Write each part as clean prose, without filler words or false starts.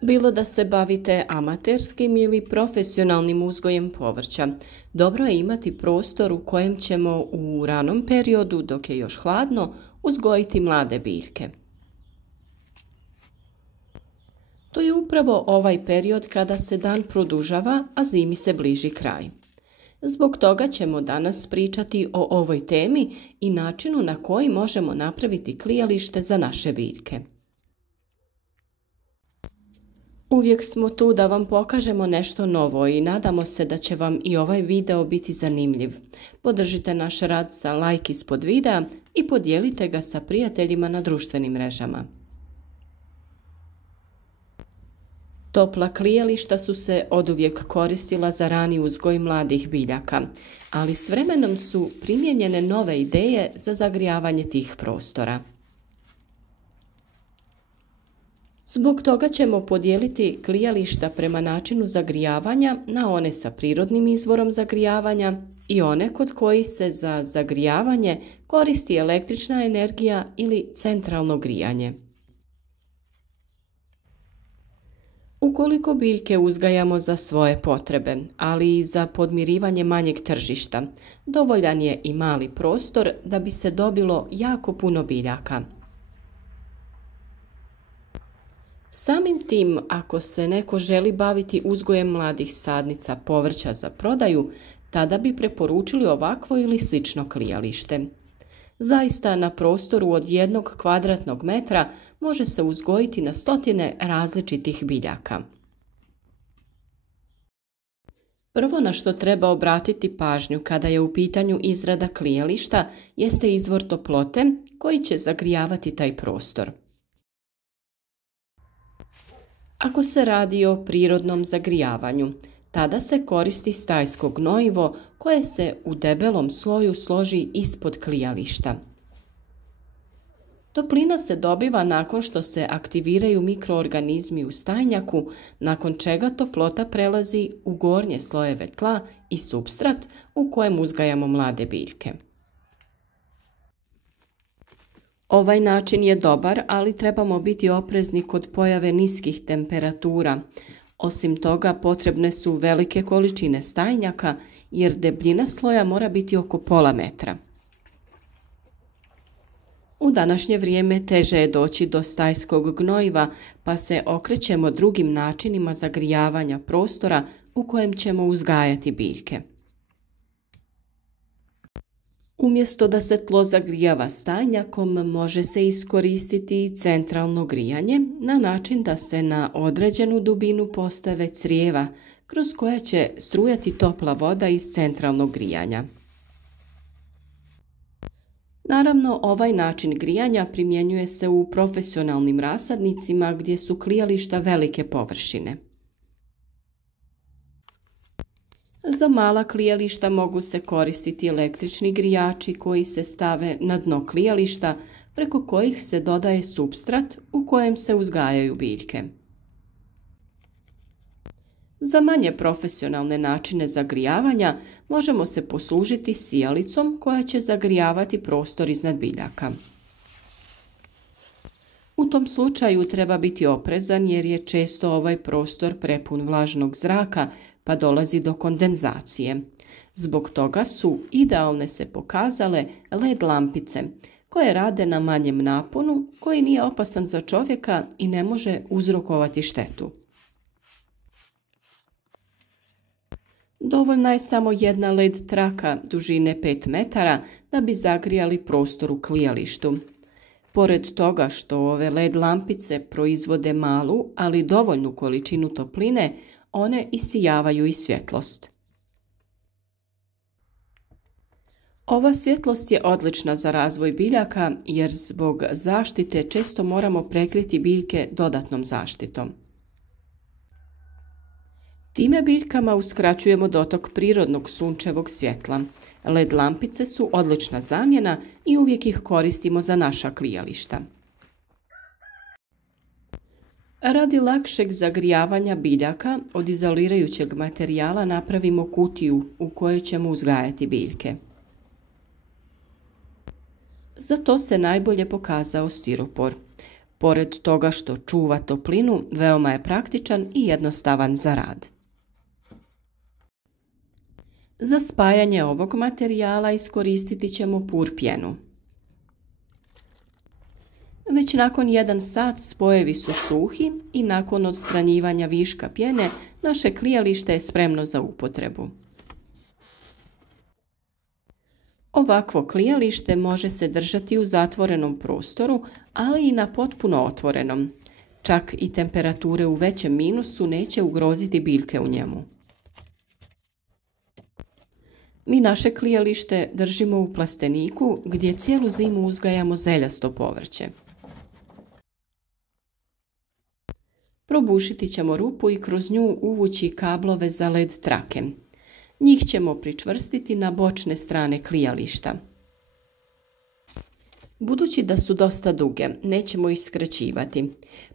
Bilo da se bavite amaterskim ili profesionalnim uzgojem povrća, dobro je imati prostor u kojem ćemo u ranom periodu, dok je još hladno, uzgojiti mlade biljke. To je upravo ovaj period kada se dan produžava, a zimi se bliži kraj. Zbog toga ćemo danas pričati o ovoj temi i načinu na koji možemo napraviti klijalište za naše biljke. Uvijek smo tu da vam pokažemo nešto novo i nadamo se da će vam i ovaj video biti zanimljiv. Podržite naš rad sa like ispod videa i podijelite ga sa prijateljima na društvenim mrežama. Topla klijališta su se oduvijek koristila za rani uzgoj mladih biljaka, ali s vremenom su primijenjene nove ideje za zagrijavanje tih prostora. Zbog toga ćemo podijeliti klijališta prema načinu zagrijavanja na one sa prirodnim izvorom zagrijavanja i one kod kojih se za zagrijavanje koristi električna energija ili centralno grijanje. Ukoliko biljke uzgajamo za svoje potrebe, ali i za podmirivanje manjeg tržišta, dovoljan je i mali prostor da bi se dobilo jako puno biljaka. Samim tim, ako se neko želi baviti uzgojem mladih sadnica povrća za prodaju, tada bi preporučili ovakvo ili slično klijalište. Zaista na prostoru od 1 kvadratnog metra može se uzgojiti na stotine različitih biljaka. Prvo na što treba obratiti pažnju kada je u pitanju izrada klijališta jeste izvor toplote koji će zagrijavati taj prostor. Ako se radi o prirodnom zagrijavanju, tada se koristi stajsko gnojivo koje se u debelom sloju složi ispod klijališta. Toplina se dobiva nakon što se aktiviraju mikroorganizmi u stajnjaku, nakon čega toplota prelazi u gornje slojeve tla i supstrat u kojem uzgajamo mlade biljke. Ovaj način je dobar, ali trebamo biti oprezni kod pojave niskih temperatura. Osim toga, potrebne su velike količine stajnjaka, jer debljina sloja mora biti oko pola metra. U današnje vrijeme teže je doći do stajskog gnojiva, pa se okrećemo drugim načinima zagrijavanja prostora u kojem ćemo uzgajati biljke. Umjesto da se tlo zagrijava stajnjakom, može se iskoristiti centralno grijanje na način da se na određenu dubinu postave crijeva kroz koje će strujati topla voda iz centralnog grijanja. Naravno, ovaj način grijanja primjenjuje se u profesionalnim rasadnicima gdje su klijališta velike površine. Za mala klijališta mogu se koristiti električni grijači koji se stave na dno klijališta preko kojih se dodaje supstrat u kojem se uzgajaju biljke. Za manje profesionalne načine zagrijavanja možemo se poslužiti sijalicom koja će zagrijavati prostor iznad biljaka. U tom slučaju treba biti oprezan jer je često ovaj prostor prepun vlažnog zraka pa dolazi do kondenzacije. Zbog toga su idealne se pokazale LED lampice koje rade na manjem naponu koji nije opasan za čovjeka i ne može uzrokovati štetu. Dovoljna je samo jedna LED traka dužine 5 metara da bi zagrijali prostor u klijalištu. Pored toga što ove LED lampice proizvode malu, ali dovoljnu količinu topline, one isijavaju i svjetlost. Ova svjetlost je odlična za razvoj biljaka jer zbog zaštite često moramo prekriti biljke dodatnom zaštitom. Time biljkama uskraćujemo dotok prirodnog sunčevog svjetla. LED lampice su odlična zamjena i uvijek ih koristimo za naša klijališta. Radi lakšeg zagrijavanja biljaka od izolirajućeg materijala napravimo kutiju u kojoj ćemo uzgajati biljke. Za to se najbolje pokazao stiropor. Pored toga što čuva toplinu, veoma je praktičan i jednostavan za rad. Za spajanje ovog materijala iskoristiti ćemo pur pjenu. Već nakon 1 sat spojevi su suhi i nakon odstranjivanja viška pjene naše klijalište je spremno za upotrebu. Ovakvo klijalište može se držati u zatvorenom prostoru, ali i na potpuno otvorenom. Čak i temperature u većem minusu neće ugroziti biljke u njemu. Mi naše klijalište držimo u plasteniku gdje cijelu zimu uzgajamo zeljasto povrće. Probušiti ćemo rupu i kroz nju uvući kablove za led trake. Njih ćemo pričvrstiti na bočne strane klijališta. Budući da su dosta duge, nećemo ih skraćivati.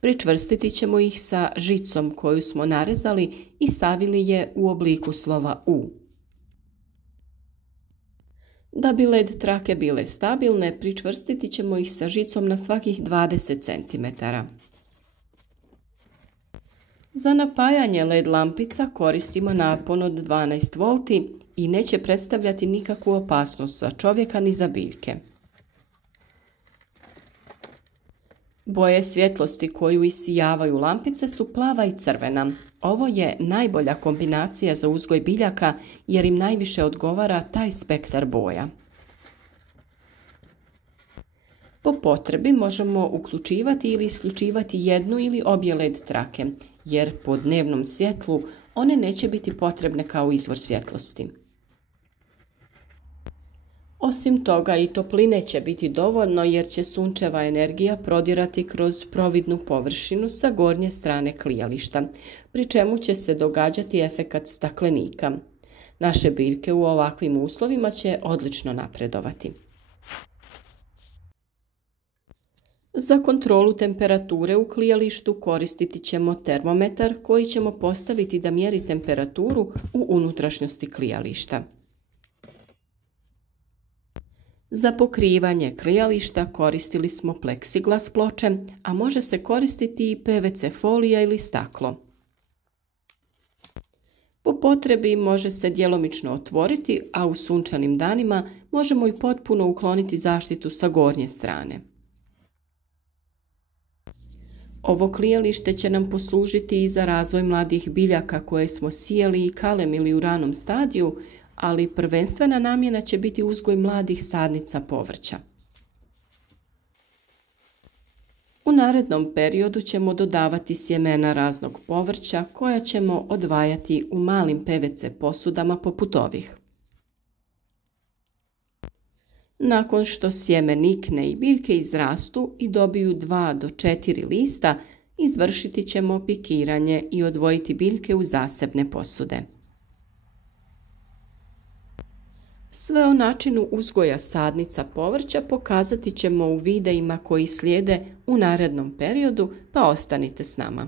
Pričvrstiti ćemo ih sa žicom koju smo narezali i savili je u obliku slova U. Da bi led trake bile stabilne, pričvrstiti ćemo ih sa žicom na svakih 20 cm. Za napajanje led lampica koristimo napon od 12 V i neće predstavljati nikakvu opasnost za čovjeka ni za biljke. Boje svjetlosti koju isijavaju lampice su plava i crvena. Ovo je najbolja kombinacija za uzgoj biljaka jer im najviše odgovara taj spektar boja. Po potrebi možemo uključivati ili isključivati jednu ili obje led trake, jer po dnevnom svjetlu one neće biti potrebne kao izvor svjetlosti. Osim toga i topline će biti dovoljno jer će sunčeva energija prodirati kroz providnu površinu sa gornje strane klijališta, pri čemu će se događati efekat staklenika. Naše biljke u ovakvim uslovima će odlično napredovati. Za kontrolu temperature u klijalištu koristiti ćemo termometar koji ćemo postaviti da mjeri temperaturu u unutrašnjosti klijališta. Za pokrivanje klijališta koristili smo pleksiglas ploče, a može se koristiti i PVC folija ili staklo. Po potrebi može se djelomično otvoriti, a u sunčanim danima možemo i potpuno ukloniti zaštitu sa gornje strane. Ovo klijalište će nam poslužiti i za razvoj mladih biljaka koje smo sijali i kalemili u ranom stadiju, ali prvenstvena namjena će biti uzgoj mladih sadnica povrća. U narednom periodu ćemo dodavati sjemena raznog povrća koja ćemo odvajati u malim PVC posudama poput ovih. Nakon što sjeme nikne i biljke izrastu i dobiju 2 do 4 lista, izvršiti ćemo pikiranje i odvojiti biljke u zasebne posude. Sve o načinu uzgoja sadnica povrća pokazati ćemo u videima koji slijede u narednom periodu, pa ostanite s nama.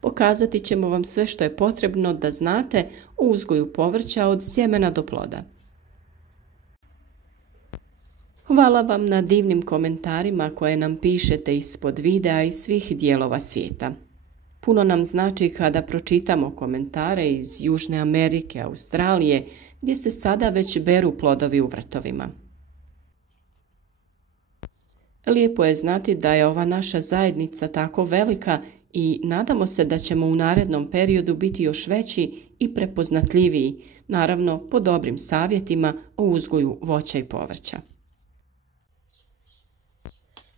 Pokazati ćemo vam sve što je potrebno da znate o uzgoju povrća od sjemena do ploda. Hvala vam na divnim komentarima koje nam pišete ispod videa iz svih dijelova svijeta. Puno nam znači kada pročitamo komentare iz Južne Amerike, Australije, gdje se sada već beru plodovi u vrtovima. Lijepo je znati da je ova naša zajednica tako velika i nadamo se da ćemo u narednom periodu biti još veći i prepoznatljiviji, naravno po dobrim savjetima o uzgoju voća i povrća.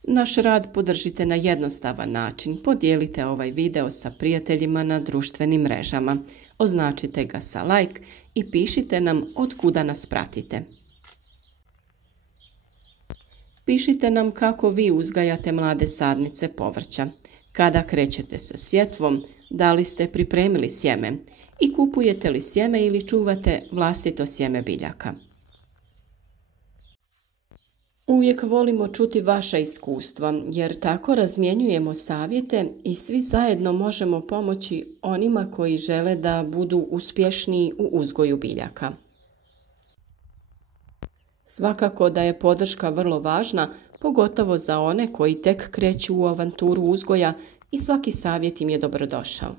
Naš rad podržite na jednostavan način. Podijelite ovaj video sa prijateljima na društvenim mrežama. Označite ga sa like i pišite nam od kuda nas pratite. Pišite nam kako vi uzgajate mlade sadnice povrća, kada krećete sa sjetvom, da li ste pripremili sjeme i kupujete li sjeme ili čuvate vlastito sjeme biljaka. Uvijek volimo čuti vaša iskustva, jer tako razmjenjujemo savjete i svi zajedno možemo pomoći onima koji žele da budu uspješniji u uzgoju biljaka. Svakako da je podrška vrlo važna, pogotovo za one koji tek kreću u avanturu uzgoja i svaki savjet im je dobrodošao.